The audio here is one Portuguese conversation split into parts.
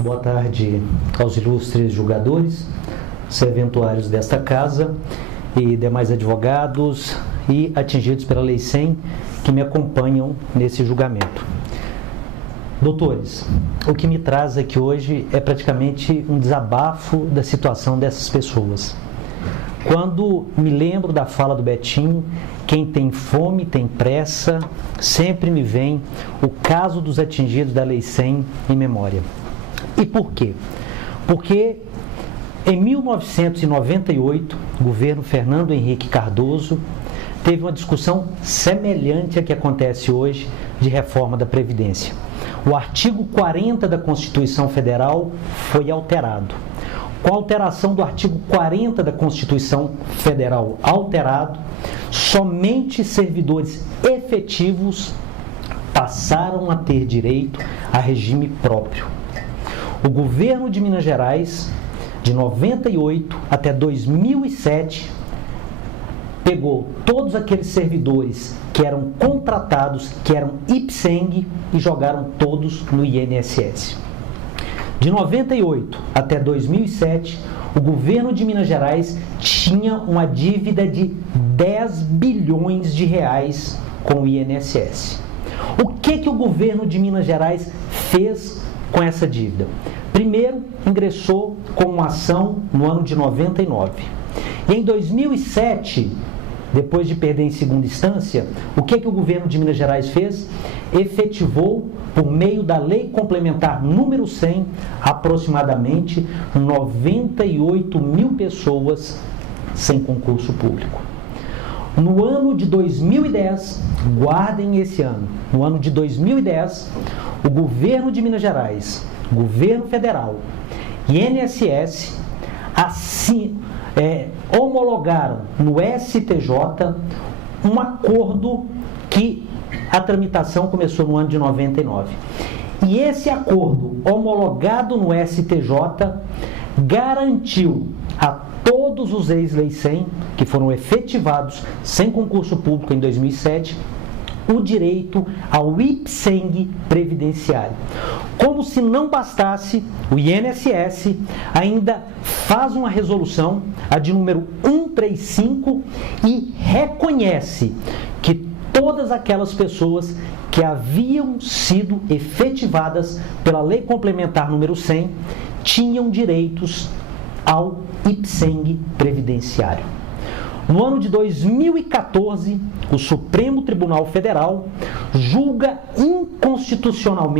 Boa tarde aos ilustres julgadores, serventuários desta casa e demais advogados e atingidos pela Lei 100 que me acompanham nesse julgamento. Doutores, o que me traz aqui hoje é praticamente um desabafo da situação dessas pessoas. Quando me lembro da fala do Betinho, quem tem fome tem pressa, sempre me vem o caso dos atingidos da Lei 100 em memória. E por quê? Porque em 1998, o governo Fernando Henrique Cardoso teve uma discussão semelhante à que acontece hoje de reforma da Previdência. O artigo 40 da Constituição Federal foi alterado. Com a alteração do artigo 40 da Constituição Federal alterado, somente servidores efetivos passaram a ter direito a regime próprio. O governo de Minas Gerais, de 98 até 2007, pegou todos aqueles servidores que eram contratados, que eram ipseng, e jogaram todos no INSS. De 98 até 2007, o governo de Minas Gerais tinha uma dívida de 10 bilhões de reais com o INSS. O que o governo de Minas Gerais fez com essa dívida? Primeiro, ingressou com uma ação no ano de 99. E em 2007, depois de perder em segunda instância, o que o governo de Minas Gerais fez? Efetivou, por meio da Lei Complementar número 100, aproximadamente 98 mil pessoas sem concurso público. No ano de 2010, guardem esse ano, no ano de 2010, o governo de Minas Gerais, governo federal e INSS homologaram no STJ um acordo que a tramitação começou no ano de 99. E esse acordo homologado no STJ garantiu a todos os ex-Lei 100 que foram efetivados sem concurso público em 2007 o direito ao ipseng previdenciário. Como se não bastasse, o INSS ainda faz uma resolução, a de número 135, e reconhece que todas aquelas pessoas que haviam sido efetivadas pela Lei Complementar número 100 tinham direitos ao ipseng previdenciário. No ano de 2014, o Supremo Tribunal Federal julga inconstitucional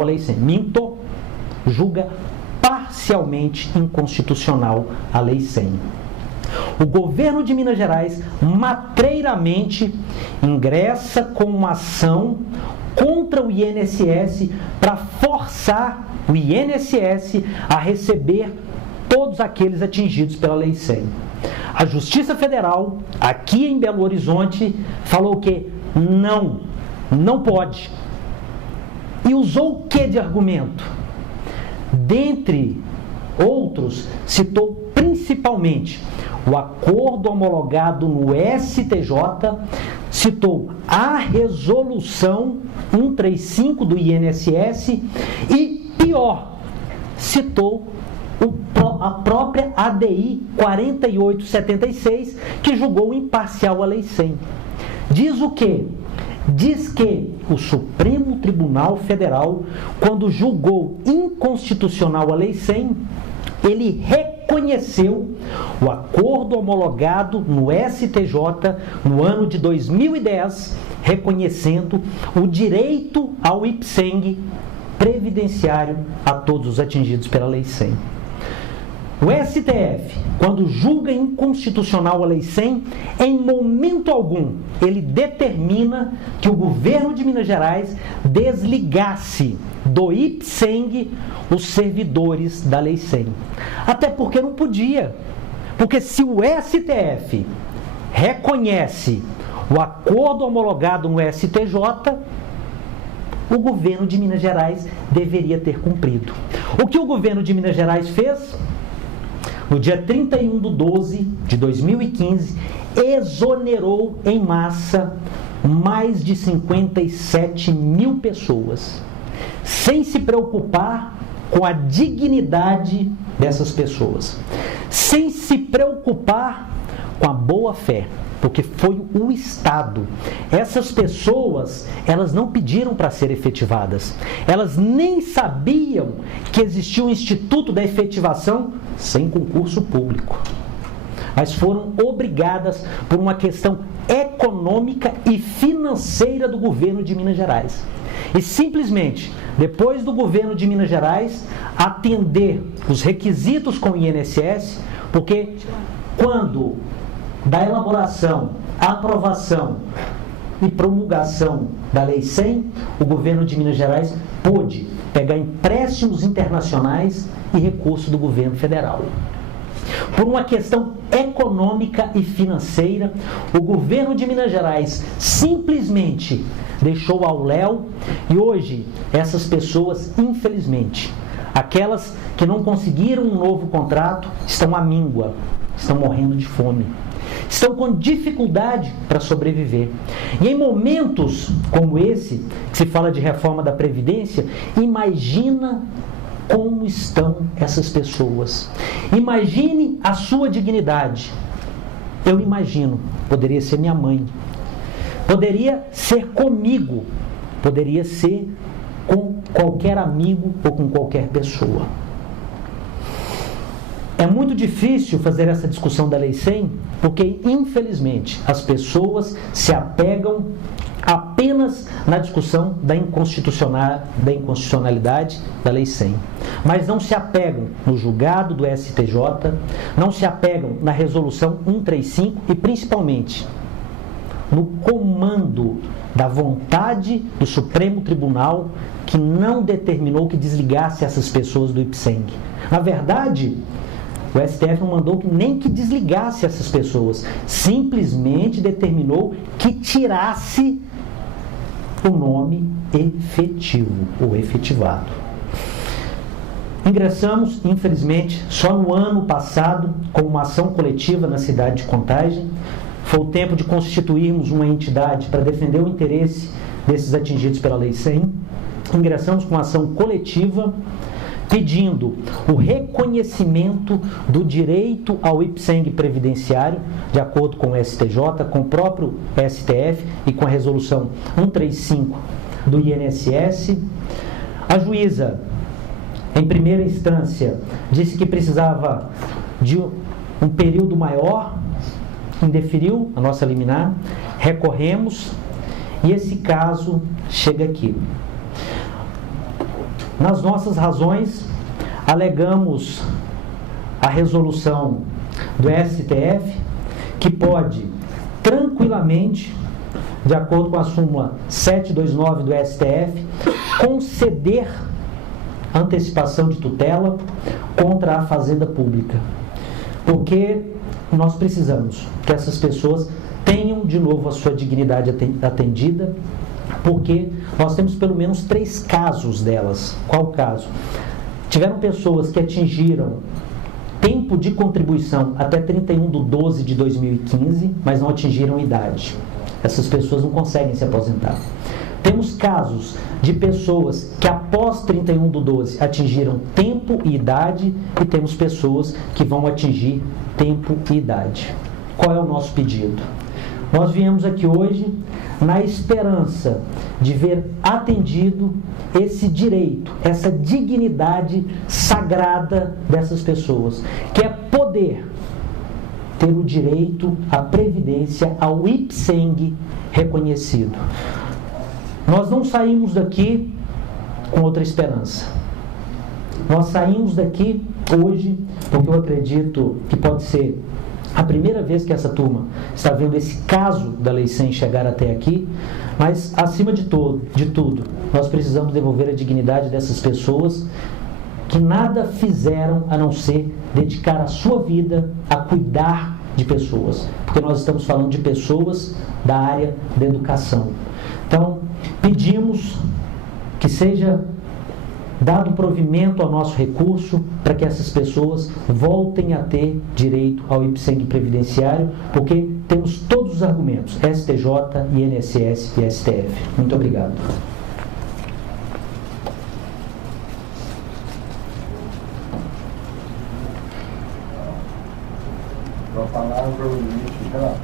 a Lei 100. Julga parcialmente inconstitucional a Lei 100. O governo de Minas Gerais matreiramente ingressa com uma ação contra o INSS para forçar o INSS a receber todos aqueles atingidos pela Lei 100. A Justiça Federal, aqui em Belo Horizonte, falou que não pode. E usou o que de argumento? Dentre outros, citou principalmente o acordo homologado no STJ, citou a resolução 135 do INSS e, pior, citou a própria ADI 4876, que julgou imparcial a Lei 100. Diz o quê? Diz que o Supremo Tribunal Federal, quando julgou inconstitucional a Lei 100, ele reconheceu o acordo homologado no STJ no ano de 2010, reconhecendo o direito ao ipseng previdenciário a todos os atingidos pela Lei 100. O STF, quando julga inconstitucional a Lei 100, em momento algum, ele determina que o governo de Minas Gerais desligasse do ipseng os servidores da Lei 100. Até porque não podia. Porque se o STF reconhece o acordo homologado no STJ, o governo de Minas Gerais deveria ter cumprido. O que o governo de Minas Gerais fez? No dia 31 de 12 de 2015, exonerou em massa mais de 57 mil pessoas. sem se preocupar com a dignidade dessas pessoas, sem se preocupar com a boa-fé, porque foi o Estado. Essas pessoas, elas não pediram para ser efetivadas. Elas nem sabiam que existia o Instituto da Efetivação sem concurso público. Mas foram obrigadas por uma questão econômica e financeira do governo de Minas Gerais. E simplesmente, depois do governo de Minas Gerais atender os requisitos com o INSS, porque quando da elaboração, aprovação e promulgação da Lei 100, o governo de Minas Gerais pôde pegar empréstimos internacionais e recursos do governo federal. Por uma questão econômica e financeira, o governo de Minas Gerais simplesmente deixou ao léu e hoje essas pessoas, infelizmente, aquelas que não conseguiram um novo contrato, estão à míngua, estão morrendo de fome. Estão com dificuldade para sobreviver. E em momentos como esse, que se fala de reforma da Previdência, imagina como estão essas pessoas. Imagine a sua dignidade. Eu imagino, poderia ser minha mãe, poderia ser comigo, poderia ser com qualquer amigo ou com qualquer pessoa. É muito difícil fazer essa discussão da Lei 100, porque, infelizmente, as pessoas se apegam apenas na discussão da inconstitucionalidade da Lei 100. Mas não se apegam no julgado do STJ, não se apegam na Resolução 135 e, principalmente, no comando da vontade do Supremo Tribunal, que não determinou que desligasse essas pessoas do IPSENG. Na verdade, o STF não mandou nem que desligasse essas pessoas, simplesmente determinou que tirasse o nome efetivo, ou efetivado. Ingressamos, infelizmente, só no ano passado, com uma ação coletiva na cidade de Contagem. Foi o tempo de constituirmos uma entidade para defender o interesse desses atingidos pela Lei 100. Ingressamos com uma ação coletiva, pedindo o reconhecimento do direito ao IPSENG previdenciário, de acordo com o STJ, com o próprio STF e com a resolução 135 do INSS. A juíza, em primeira instância, disse que precisava de um período maior, indeferiu a nossa liminar, recorremos e esse caso chega aqui. Nas nossas razões, alegamos a resolução do STF, que pode tranquilamente, de acordo com a súmula 729 do STF, conceder antecipação de tutela contra a Fazenda Pública. Porque nós precisamos que essas pessoas tenham de novo a sua dignidade atendida, porque nós temos pelo menos 3 casos delas. Qual o caso? Tiveram pessoas que atingiram tempo de contribuição até 31/12/2015, mas não atingiram idade. Essas pessoas não conseguem se aposentar. Temos casos de pessoas que após 31/12 atingiram tempo e idade, e temos pessoas que vão atingir tempo e idade. Qual é o nosso pedido? Nós viemos aqui hoje na esperança de ver atendido esse direito, essa dignidade sagrada dessas pessoas, que é poder ter o direito à previdência, ao IPSENG reconhecido. Nós não saímos daqui com outra esperança. Nós saímos daqui hoje porque eu acredito que pode ser a primeira vez que essa turma está vendo esse caso da Lei 100 chegar até aqui, mas acima de tudo, nós precisamos devolver a dignidade dessas pessoas que nada fizeram a não ser dedicar a sua vida a cuidar de pessoas, porque nós estamos falando de pessoas da área da educação. Então, pedimos que seja dado provimento ao nosso recurso para que essas pessoas voltem a ter direito ao IPSENG previdenciário, porque temos todos os argumentos, STJ, INSS e STF. Muito obrigado. provavelmente relator.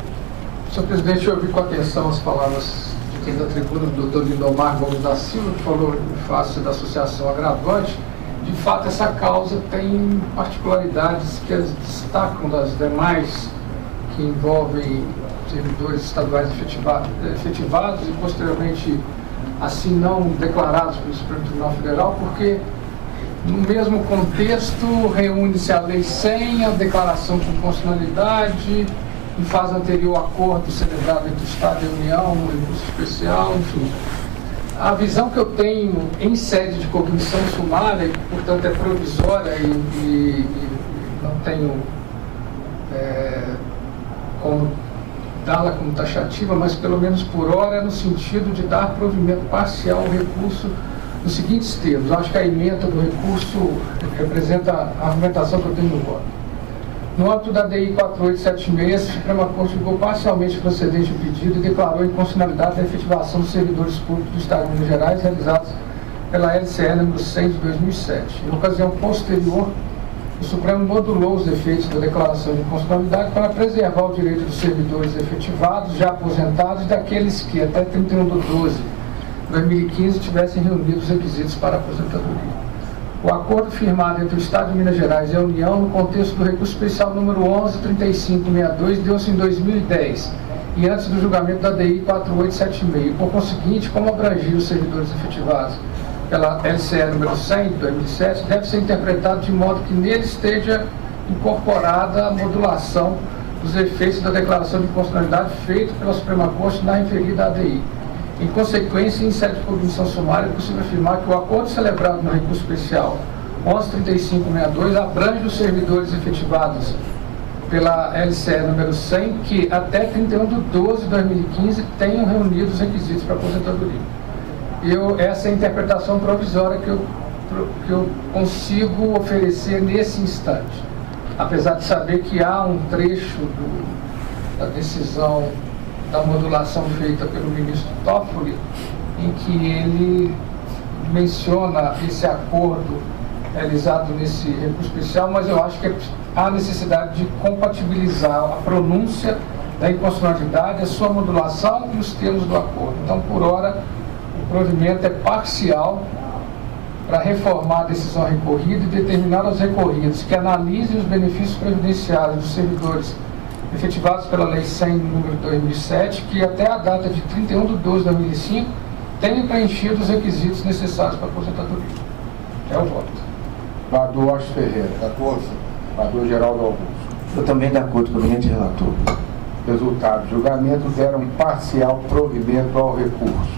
Senhor presidente, eu ouvi com atenção as palavras de quem da tribuna, do doutor Lindomar Gomes da Silva, que falou em face da associação agravante. De fato, essa causa tem particularidades que as destacam das demais, que envolvem servidores estaduais efetivados e, posteriormente, assim não declarados pelo Supremo Tribunal Federal, porque no mesmo contexto reúne-se a Lei 100, a declaração de inconstitucionalidade, em fase anterior ao acordo celebrado entre o Estado e a União, um recurso especial, enfim. A visão que eu tenho em sede de cognição sumária, e portanto é provisória e não tenho como dá-la como taxativa, mas pelo menos por hora é no sentido de dar provimento parcial ao recurso nos seguintes termos. Acho que a ementa do recurso representa a argumentação que eu tenho no voto. No âmbito da DI 4876, a Suprema Corte julgou parcialmente procedente o pedido e declarou inconstitucionalidade da efetivação dos servidores públicos do Estado de Minas Gerais realizados pela LCE número 100 de 2007. Em ocasião posterior, o Supremo modulou os efeitos da declaração de inconstitucionalidade para preservar o direito dos servidores efetivados, já aposentados, e daqueles que, até 31 de 12 de 2015, tivessem reunido os requisitos para aposentadoria. O acordo firmado entre o Estado de Minas Gerais e a União, no contexto do recurso especial número 11.3562, deu-se em 2010, e antes do julgamento da DI 4876. Por conseguinte, como abrangia os servidores efetivados pela LCE número 100 de 2007, deve ser interpretado de modo que nele esteja incorporada a modulação dos efeitos da declaração de inconstitucionalidade feita pela Suprema Corte na referida ADI. Em consequência, em sede de cognição sumária, é possível afirmar que o acordo celebrado no recurso especial 11.3562 abrange os servidores efetivados pela LCE número 100 que até 31 de 12 de 2015 tenham reunido os requisitos para aposentadoria. Essa é a interpretação provisória que eu consigo oferecer nesse instante, apesar de saber que há um trecho da decisão da modulação feita pelo ministro Toffoli, em que ele menciona esse acordo realizado nesse recurso especial, mas eu acho que há necessidade de compatibilizar a pronúncia da inconstitucionalidade, a sua modulação e os termos do acordo. Então, por hora, o provimento é parcial para reformar a decisão recorrida e determinar aos recorridos que analisem os benefícios previdenciários dos servidores efetivados pela Lei 100, número 2007, que até a data de 31 de 12 de 2005 tenham preenchido os requisitos necessários para a aposentadoria. É o voto. Bador Washington Ferreira. De acordo. Bador Geraldo Augusto. Eu também de acordo com o eminente relator. Resultado: julgamento deram parcial provimento ao recurso.